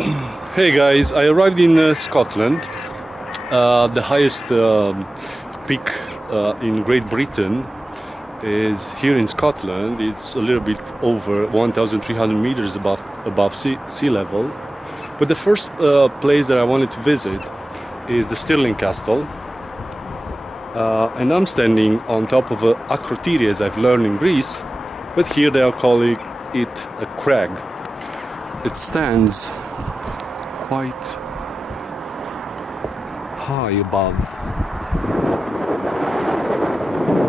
Hey guys, I arrived in Scotland, the highest peak in Great Britain is here in Scotland. It's a little bit over 1,300 meters above sea level. But the first place that I wanted to visit is the Stirling Castle. And I'm standing on top of a acrotiri, as I've learned in Greece, but here they are calling it a crag. It stands quite high above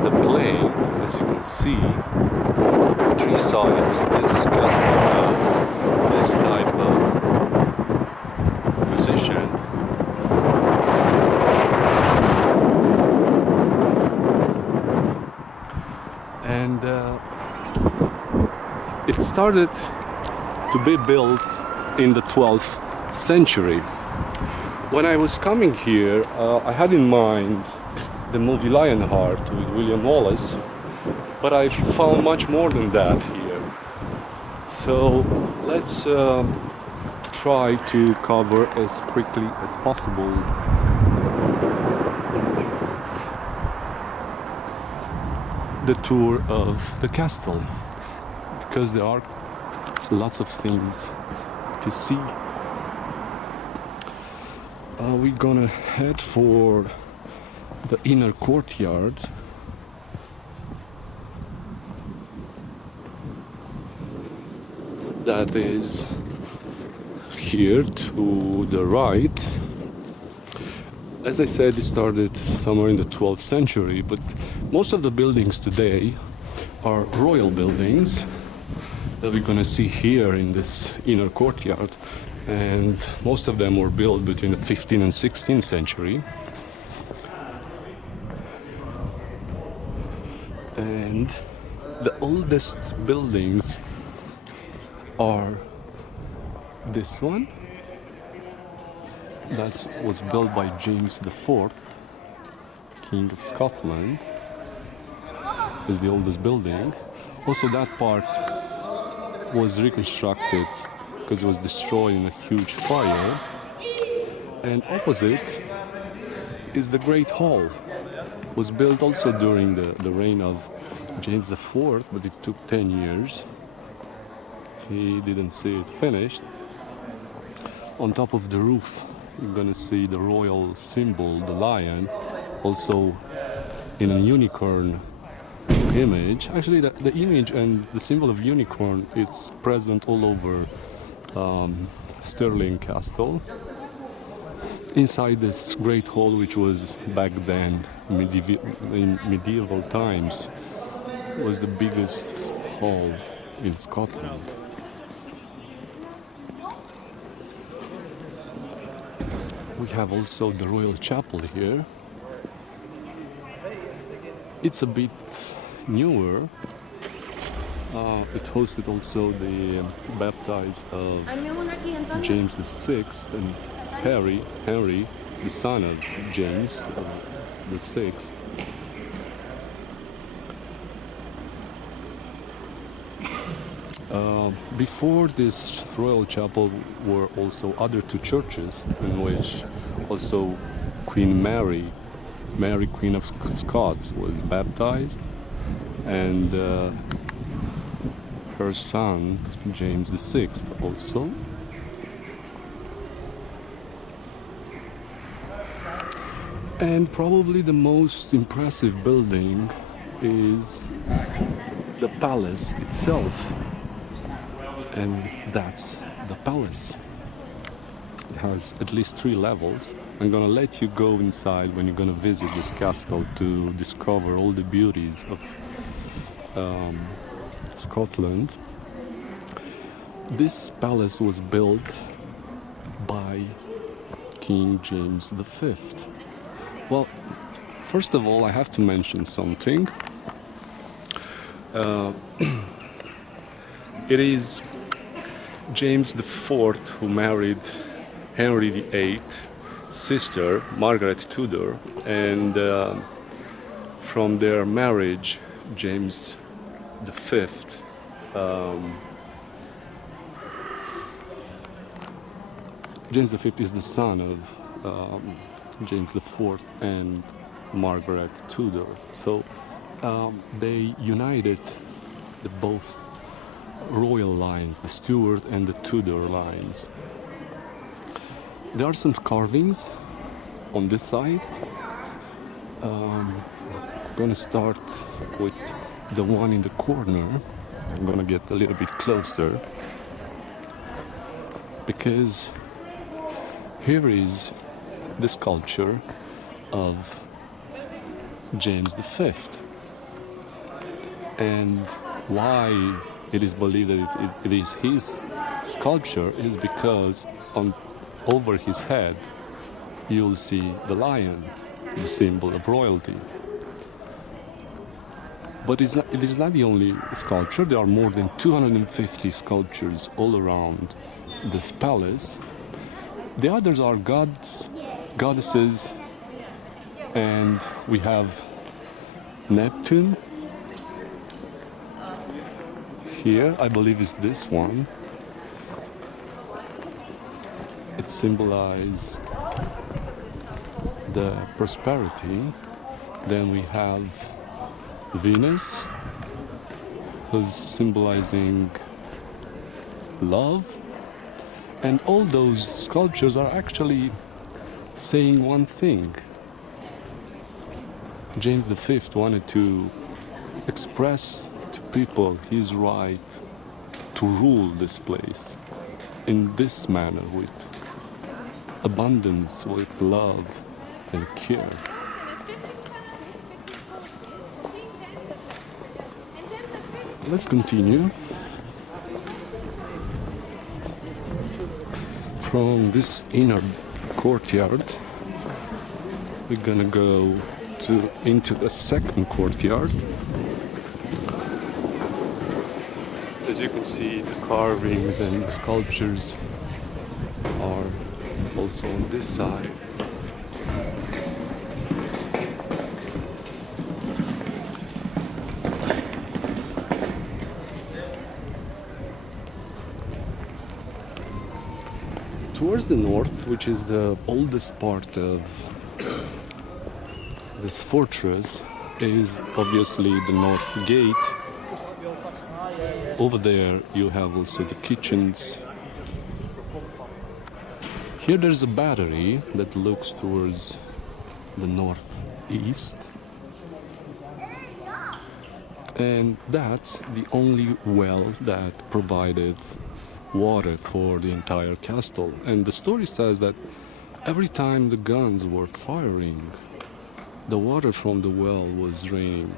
the plain, as you can see. Three sides this castle has this type of position. And it started to be built in the 12th century. When I was coming here, I had in mind the movie Lionheart with William Wallace, but I found much more than that here. So let's try to cover as quickly as possible the tour of the castle, because there are lots of things to see. We're gonna head for the inner courtyard. That is here to the right. As I said, it started somewhere in the 12th century, but most of the buildings today are royal buildings that we're gonna see here in this inner courtyard. And most of them were built between the 15th and 16th century. And the oldest buildings are this one. That was built by James IV, King of Scotland. Is the oldest building. Also, that part was reconstructed because it was destroyed in a huge fire. And opposite is the Great Hall. It was built also during the reign of James IV, but it took 10 years. He didn't see it finished. On top of the roof, you're gonna see the royal symbol, the lion, also in a unicorn image. Actually, the image and the symbol of unicorn, it's present all over Stirling Castle. Inside this great hall, which was back then in medieval times, was the biggest hall in Scotland. We have also the Royal Chapel here. It's a bit newer. It hosted also the baptism of James VI and Henry, the son of James VI. Before this royal chapel were also other two churches in which also Queen Mary, Queen of Scots, was baptized, and her son James VI also. And probably the most impressive building is the palace itself, and that's the palace. It has at least 3 levels. I'm gonna let you go inside when you're gonna visit this castle to discover all the beauties of Scotland. This palace was built by King James V. Well, first of all, I have to mention something. It is James IV who married Henry VIII's sister, Margaret Tudor, and from their marriage, James V James V is the son of James IV and Margaret Tudor. So they united the both royal lines, the Stuart and the Tudor lines. There are some carvings on this side. I'm gonna start with the one in the corner. I'm gonna get a little bit closer because here is the sculpture of James V, and why it is believed that it is his sculpture is because over his head you'll see the lion, the symbol of royalty. But it is not the only sculpture. There are more than 250 sculptures all around this palace. The others are gods, goddesses, and we have Neptune. Here, I believe is this one. It symbolizes the prosperity. Then we have Venus, who's symbolizing love. And all those sculptures are actually saying one thing. James V wanted to express to people his right to rule this place in this manner, with abundance, with love and care. Let's continue. From this inner courtyard, we're gonna go into the second courtyard. As you can see, the carvings and the sculptures are also on this side. Towards the north, which is the oldest part of this fortress, is obviously the north gate. Over there you have also the kitchens. Here there's a battery that looks towards the northeast, and that's the only well that provided water for the entire castle. And the story says that every time the guns were firing, the water from the well was draining,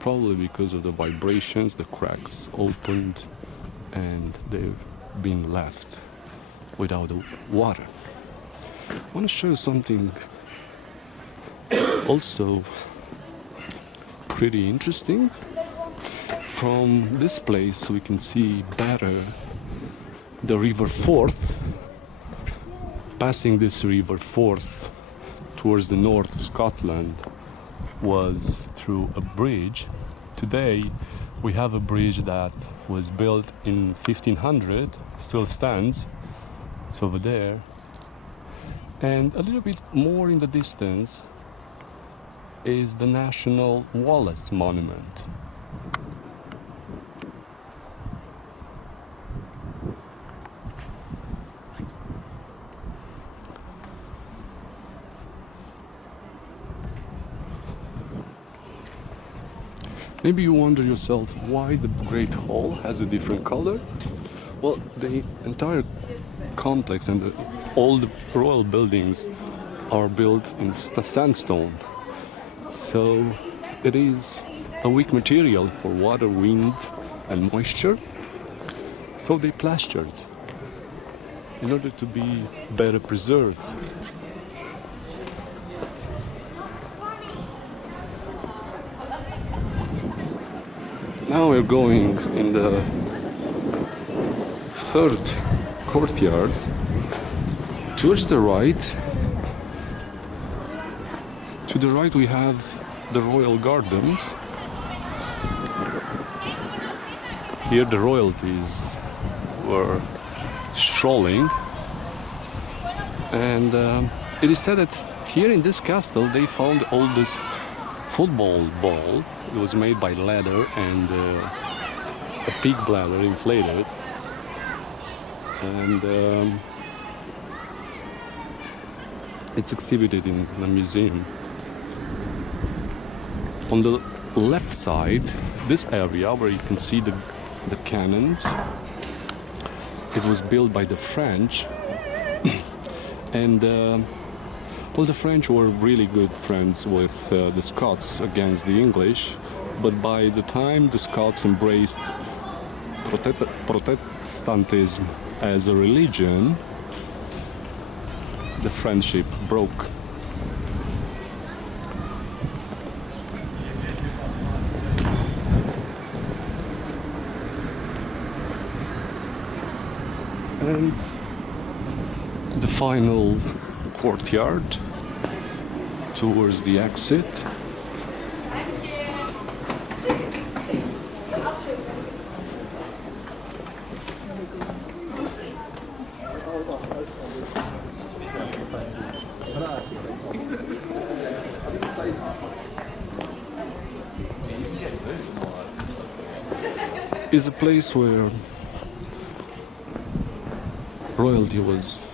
probably because of the vibrations. The cracks opened and they've been left without the water. I want to show you something also pretty interesting. From this place we can see better the River Forth. Passing this River Forth towards the north of Scotland was through a bridge. Today we have a bridge that was built in 1500, still stands. It's over there. And a little bit more in the distance is the National Wallace Monument. Maybe you wonder yourself why the Great Hall has a different color. Well, the entire complex and all the royal buildings are built in sandstone. So it is a weak material for water, wind and moisture. So they plastered in order to be better preserved. Now we're going in the third courtyard. Towards the right, to the right we have the royal gardens. Here the royalties were strolling. And it is said that here in this castle they found the oldest football ball. It was made by leather and a pig bladder inflated. And it's exhibited in a museum. On the left side, this area where you can see the cannons, it was built by the French. And well, the French were really good friends with the Scots against the English, but by the time the Scots embraced Protestantism as a religion, the friendship broke. And the final courtyard towards the exit. Is a place where royalty was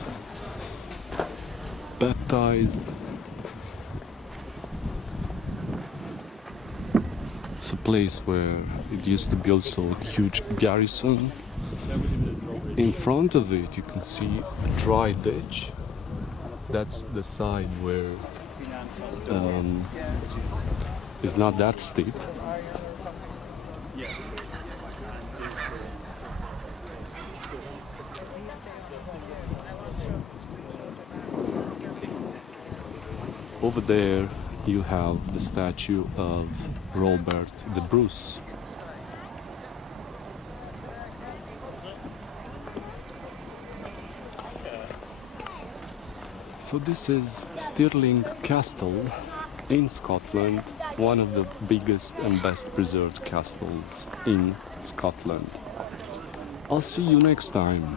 baptized. It's a place where it used to be also a huge garrison. In front of it you can see a dry ditch. That's the side where it's not that steep. Over there you have the statue of Robert the Bruce. So this is Stirling Castle in Scotland, one of the biggest and best preserved castles in Scotland. I'll see you next time.